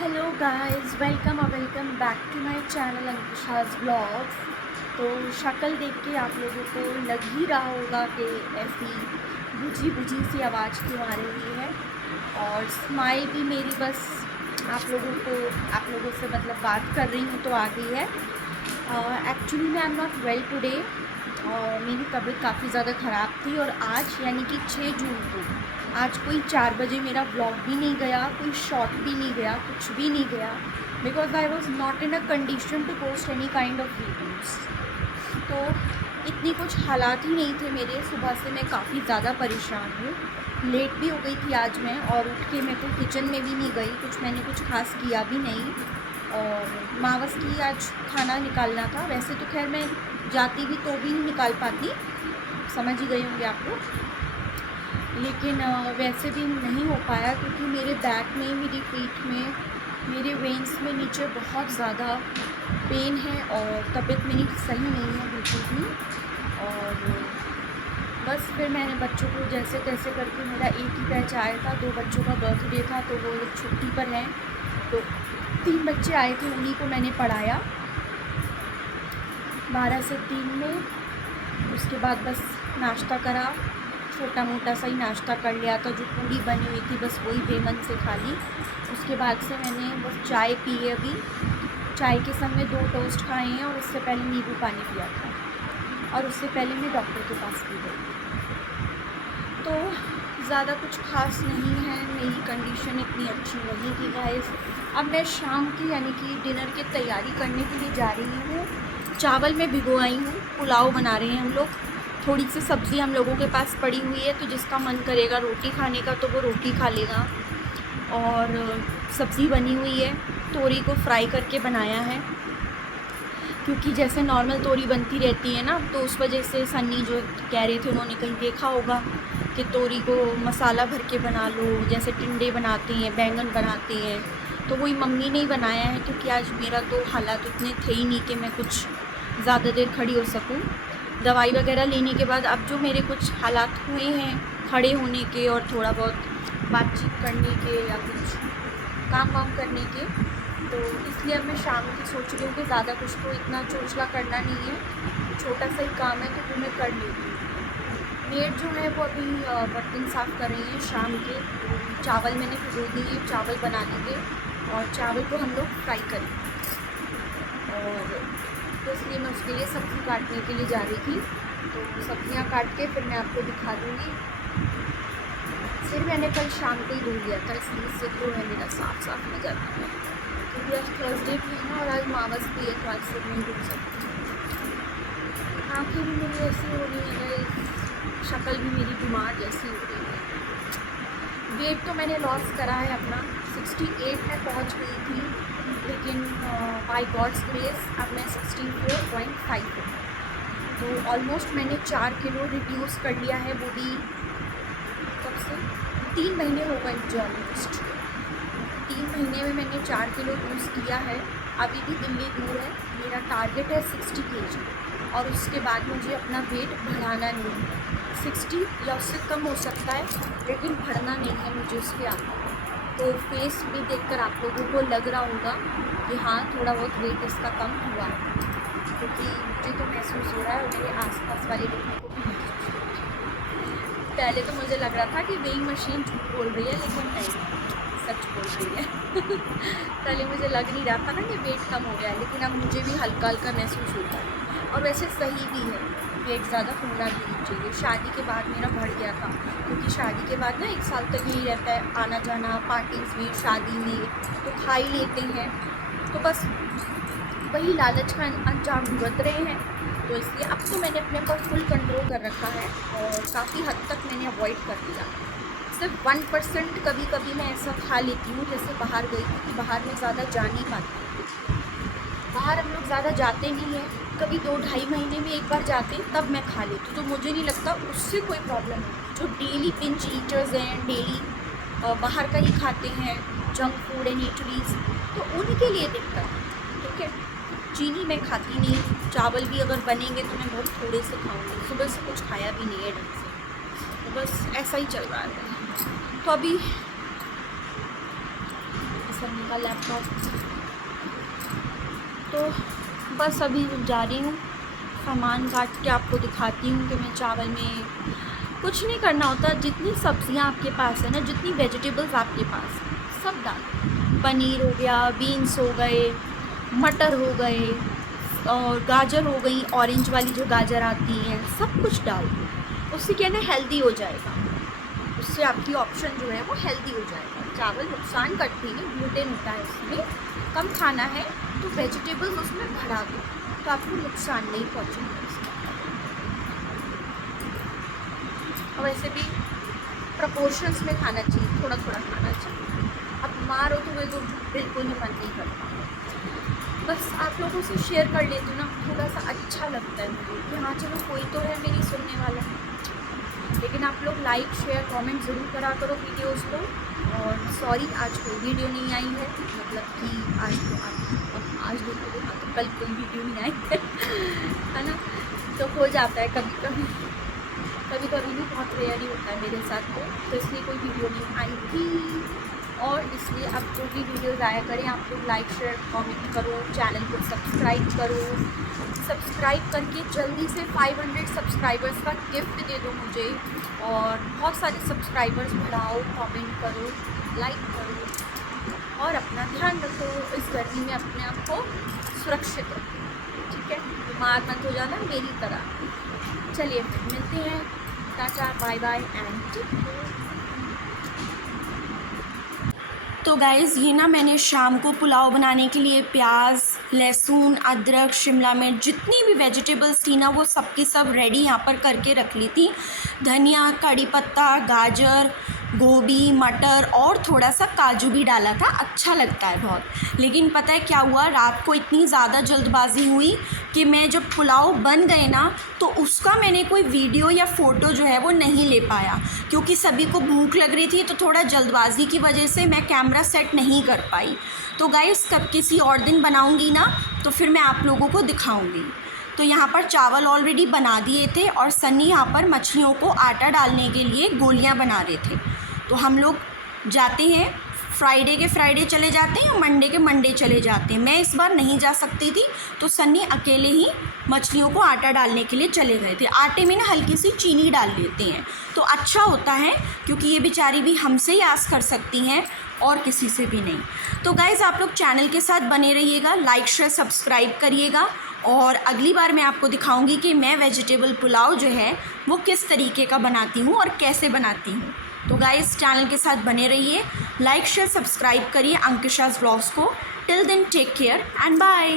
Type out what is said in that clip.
Hello guys, welcome back to my channel Ankush's blogs. तो शक्ल देख के आप लोगों को लग ही रहा होगा कि ऐसी बुझी बुझी सी आवाज़ क्यों आ रही है। और स्माइल भी मेरी बस आप लोगों से मतलब बात कर रही हूँ तो आ गई है। एक्चुअली मैं एम नॉट वेल टुडे। मेरी तबीयत काफ़ी ज़्यादा ख़राब थी और आज यानी कि 6 जून को आज कोई 4 बजे मेरा व्लॉग भी नहीं गया, कोई शॉर्ट भी नहीं गया, कुछ भी नहीं गया, because I was not in a condition to post any kind of videos. तो इतनी कुछ हालात ही नहीं थे मेरे। सुबह से मैं काफ़ी ज़्यादा परेशान हूँ। लेट भी हो गई थी आज मैं, और उठ के मैं तो किचन में भी नहीं गई, मैंने कुछ खास किया भी नहीं। और मावस की आज खाना निकालना था। वैसे तो खैर मैं जाती भी तो भी नहीं निकाल पाती, समझ ही गए होंगे आप लोग। लेकिन वैसे भी नहीं हो पाया क्योंकि मेरे बैक में, मेरी पीठ में, मेरे वेंस में नीचे बहुत ज़्यादा पेन है और तबीयत मेरी सही नहीं है बिल्कुल भी। और बस फिर मैंने बच्चों को जैसे तैसे करके, मेरा एक ही बैच आया था, 2 बच्चों का बर्थडे था तो वो लोग छुट्टी पर हैं, तो 3 बच्चे आए थे, उन्हीं को मैंने पढ़ाया 12 से 3 में। उसके बाद बस नाश्ता करा, छोटा मोटा सा ही नाश्ता कर लिया था, जो पूड़ी बनी हुई थी बस वही बेमन से खा ली। उसके बाद से मैंने बस चाय पी है अभी। चाय के संग में 2 टोस्ट खाए हैं और उससे पहले नींबू पानी पिया था, और उससे पहले मैं डॉक्टर के पास भी गई। तो ज़्यादा कुछ खास नहीं है, मेरी कंडीशन इतनी अच्छी नहीं थी गाइस। अब मैं शाम की यानी कि डिनर की तैयारी करने के लिए जा रही हूँ। चावल में भिगो आई हूँ, पुलाव बना रहे हैं हम लोग। थोड़ी सी सब्ज़ी हम लोगों के पास पड़ी हुई है, तो जिसका मन करेगा रोटी खाने का तो वो रोटी खा लेगा। और सब्ज़ी बनी हुई है, तोरी को फ्राई करके बनाया है, क्योंकि जैसे नॉर्मल तोरी बनती रहती है ना, तो उस वजह से सन्नी जो कह रहे थे, उन्होंने कहीं देखा होगा कि तोरी को मसाला भर के बना लो, जैसे टिंडे बनाते हैं, बैंगन बनाते हैं। तो वही मम्मी ने ही बनाया है, क्योंकि आज मेरा तो हालात उतने थे ही नहीं कि मैं कुछ ज़्यादा देर खड़ी हो सकूं। दवाई वगैरह लेने के बाद अब जो मेरे कुछ हालात हुए हैं खड़े होने के और थोड़ा बहुत बातचीत करने के या कुछ काम वाम करने के, तो इसलिए अब मैं शाम की सोच रही हूँ कि ज़्यादा कुछ तो इतना चोचला करना नहीं है, छोटा सा ही काम है तो वो मैं कर लेती हूँ। मेड जो है वो अभी बर्तन साफ़ कर रही है शाम के। चावल मैंने भिगो दिए, चावल बना लेंगे और चावल को हम लोग फ्राई करेंगे। और तो इसलिए मैं उसके लिए सब्ज़ी काटने के लिए जा रही थी, तो सब्ज़ियाँ काट के फिर मैं आपको दिखा दूँगी। फिर मैंने कल शाम को ही धो लिया था, इसलिए से तो है मेरा साफ साफ नज़र आ रहा है, क्योंकि आज थर्सडे भी है ना और आज मावस भी है, तो आज से नहीं धो सकती। आँखें भी मेरी ऐसी हो रही है, शक्ल भी मेरी बीमार जैसी हो रही है। वेट तो मैंने लॉस करा है अपना, 68 में पहुंच गई थी, लेकिन बाय गॉड्स ग्रेस अब मैं 64.5 हूँ। तो ऑलमोस्ट मैंने 4 किलो रिड्यूस कर लिया है। वो भी कब से, 3 महीने हो गए मुझे ऑलमोस्ट। 3 महीने में मैंने 4 किलो लूज़ किया है। अभी भी दिल्ली दूर है, मेरा टारगेट है 60 kg, और उसके बाद मुझे अपना वेट बढ़ाना नहीं है। 60 या उससे कम हो सकता है, लेकिन बढ़ना नहीं है मुझे उसके आगे। तो फेस भी देखकर आप लोगों को लग रहा होगा कि हाँ, थोड़ा बहुत वेट इसका कम हुआ है, क्योंकि मुझे तो महसूस हो रहा है और मेरे आसपास वाले लोगों को भी महसूस हो रहा है। पहले तो मुझे लग रहा था कि वेइंग मशीन झूठ बोल रही है, लेकिन नहीं, सच बोल रही है। पहले मुझे लग नहीं रहा था ना कि वेट कम हो गया है, लेकिन अब मुझे भी हल्का हल्का महसूस होता है, और वैसे सही भी है, वेट ज़्यादा होना भी नहीं चाहिए। शादी के बाद मेरा बढ़ गया था, क्योंकि शादी के बाद ना 1 साल तक यही रहता है, आना जाना पार्टीज़ में, शादी में, तो खा ही लेते हैं, तो बस वही लालच का अंजाम भुगत रहे हैं। तो इसलिए अब तो मैंने अपने ऊपर फुल कंट्रोल कर रखा है और काफ़ी हद तक मैंने अवॉइड कर दिया। सिर्फ 1% कभी कभी मैं ऐसा खा लेती हूँ, जैसे बाहर गई, क्योंकि बाहर में ज़्यादा जा नहीं पाती, बाहर हम लोग ज़्यादा जाते नहीं हैं, कभी 2-2.5 महीने में एक बार जाते हैं, तब मैं खा लेती हूँ, तो मुझे नहीं लगता उससे कोई प्रॉब्लम है। जो डेली पिंच ईटर्स हैं, डेली बाहर का ही खाते हैं, जंक फूड एंड ईटरीज, तो उनके लिए दिक्कत है, ठीक है। चीनी मैं खाती नहीं, चावल भी अगर बनेंगे तो मैं बहुत थोड़े से खाऊंगी, सुबह से कुछ खाया भी नहीं है ढंग से, तो बस ऐसा ही चल रहा है। तो अभी सन्नी का लैपटॉप। तो बस अभी जा रही हूँ, सामान काट के आपको दिखाती हूँ कि मैं चावल में कुछ नहीं करना होता। जितनी सब्ज़ियाँ आपके पास है ना, जितनी वेजिटेबल्स आपके पास हैं, सब डाल। पनीर हो गया, बीन्स हो गए, मटर हो गए और गाजर हो गई, ऑरेंज वाली जो गाजर आती हैं, सब कुछ डाल दो। उससे क्या है ना, हेल्दी हो जाएगा। उससे आपकी ऑप्शन जो है वो हेल्दी हो जाएगा। चावल नुकसान करती है, ग्लूटेन होता है उसमें, कम खाना है तो वेजिटेबल्स उसमें भरा दो, तो आपको नुकसान नहीं पहुँचेगा। और वैसे भी प्रपोर्शंस में खाना चाहिए, थोड़ा थोड़ा खाना चाहिए। अब बीमार हो तो वे तो बिल्कुल ही मन नहीं करता। बस आप लोगों से शेयर कर लेती हूँ ना, थोड़ा सा अच्छा लगता है मुझे कि हाँ चलो कोई तो है मेरी सुनने वाला। लेकिन आप लोग लाइक शेयर कमेंट ज़रूर करा करो वीडियोज़ को। और सॉरी आज कोई वीडियो नहीं आई है, मतलब कि आज देखो तो कल कोई वीडियो नहीं आई है ना। तो हो जाता है कभी कभी भी, बहुत रेयर ही होता है मेरे साथ। तो इसलिए कोई वीडियो नहीं आई थी, और इसलिए अब जो भी वीडियोज़ आया करें आप लोग लाइक शेयर कमेंट करो, चैनल को सब्सक्राइब करो। सब्सक्राइब करके जल्दी से 500 सब्सक्राइबर्स का गिफ्ट दे दो मुझे, और बहुत सारे सब्सक्राइबर्स बढ़ाओ, कमेंट करो, लाइक करो, और अपना ध्यान रखो। इस गर्मी में अपने आप को सुरक्षित रखो, ठीक है। बीमार मत हो जाना मेरी तरह। चलिए फिर मिलते हैं, tata bye bye and take care. तो गाइज़ ये ना मैंने शाम को पुलाव बनाने के लिए प्याज, लहसुन, अदरक, शिमला मिर्च, जितनी भी वेजिटेबल्स थी ना वो सब की सब रेडी यहाँ पर करके रख ली थी। धनिया, कड़ी पत्ता, गाजर, गोभी, मटर और थोड़ा सा काजू भी डाला था। अच्छा लगता है बहुत। लेकिन पता है क्या हुआ, रात को इतनी ज़्यादा जल्दबाजी हुई कि मैं जब पुलाव बन गए ना तो उसका मैंने कोई वीडियो या फ़ोटो जो है वो नहीं ले पाया, क्योंकि सभी को भूख लग रही थी। तो थोड़ा जल्दबाजी की वजह से मैं कैमरा सेट नहीं कर पाई। तो गाइस कब किसी और दिन बनाऊंगी ना तो फिर मैं आप लोगों को दिखाऊंगी। तो यहाँ पर चावल ऑलरेडी बना दिए थे और सन्नी यहाँ पर मछलियों को आटा डालने के लिए गोलियाँ बना रहे थे। तो हम लोग जाते हैं, फ्राइडे के फ्राइडे चले जाते हैं, मंडे के मंडे चले जाते हैं। मैं इस बार नहीं जा सकती थी तो सन्नी अकेले ही मछलियों को आटा डालने के लिए चले गए थे। आटे में ना हल्की सी चीनी डाल लेते हैं तो अच्छा होता है, क्योंकि ये बेचारी भी हमसे ही आस कर सकती हैं और किसी से भी नहीं। तो गाइज़ आप लोग चैनल के साथ बने रहिएगा, लाइक शेयर सब्सक्राइब करिएगा, और अगली बार मैं आपको दिखाऊंगी कि मैं वेजिटेबल पुलाव जो है वो किस तरीके का बनाती हूँ और कैसे बनाती हूँ। तो गाइज़ चैनल के साथ बने रहिए, लाइक शेयर सब्सक्राइब करिए अंकिशाज़ व्लॉग्स को। Till then take care and bye.